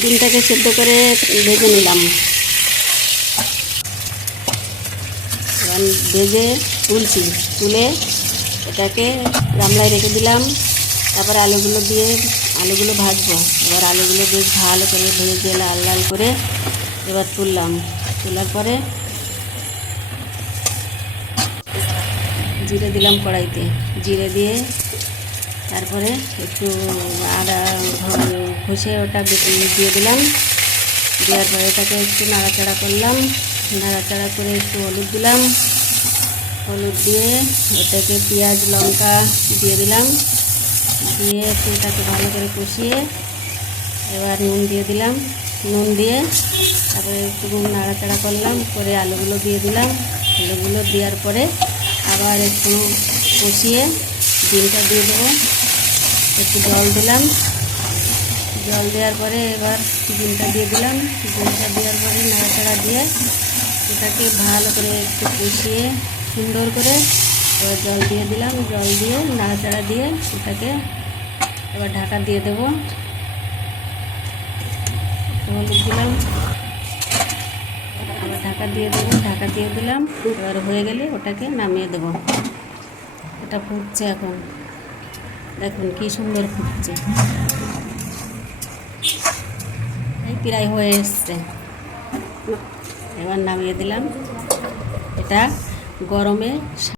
ডিমটাকে সেদ্ধ করে ভেজে নিলাম। এবার ভেজে তুলে এটাকে গামলায় রেখে দিলাম। তারপরে আলুগুলো ভাজবো। এবার আলুগুলো বেশ ভালো করে ভেজে লাল লাল করে এবার তোলার পরে জিরে দিলাম কড়াইতে। জিরে দিয়ে তারপরে একটু আদা ঘষে ওটা দিয়ে দিলাম। দেওয়ার পরে এটাকে একটু নাড়াচাড়া করলাম। নাড়াচাড়া করে একটু হলুদ দিলাম। হলুদ দিয়ে এটাকে পেঁয়াজ লঙ্কা দিয়ে দিলাম। দিয়ে একটু এটাকে ভালো করে কষিয়ে এবার নুন দিয়ে দিলাম। নুন দিয়ে তারপরে একটু নাড়াচাড়া করলাম করে আলুগুলো দিয়ে দিলাম। আলুগুলো দেওয়ার পরে আবার একটু কষিয়ে ডিমটা দিয়ে দেবো। একটু জল দিলাম। জল দেওয়ার পরে এবার ডিমটা দিয়ে দিলাম। ডিমটা দেওয়ার পরে নাড়াচাড়া দিয়ে এটাকে ভালো করে একটু কষিয়ে সুন্দর করে এবার জল দিয়ে দিলাম। জল দিয়ে নাড়াচাড়া দিয়ে এটাকে এবার ঢাকা দিয়ে দেবো। হলুদ দিলাম, আবার ঢাকা দিয়ে দেবো। ঢাকা দিয়ে দিলাম। এবার হয়ে গেলে ওটাকে নামিয়ে দেবো। এটা ফুটছে এখন, দেখুন কি সুন্দর ফুটছে। এই প্রায় হয়ে এসছে। এবার নামিয়ে দিলাম। এটা গরমে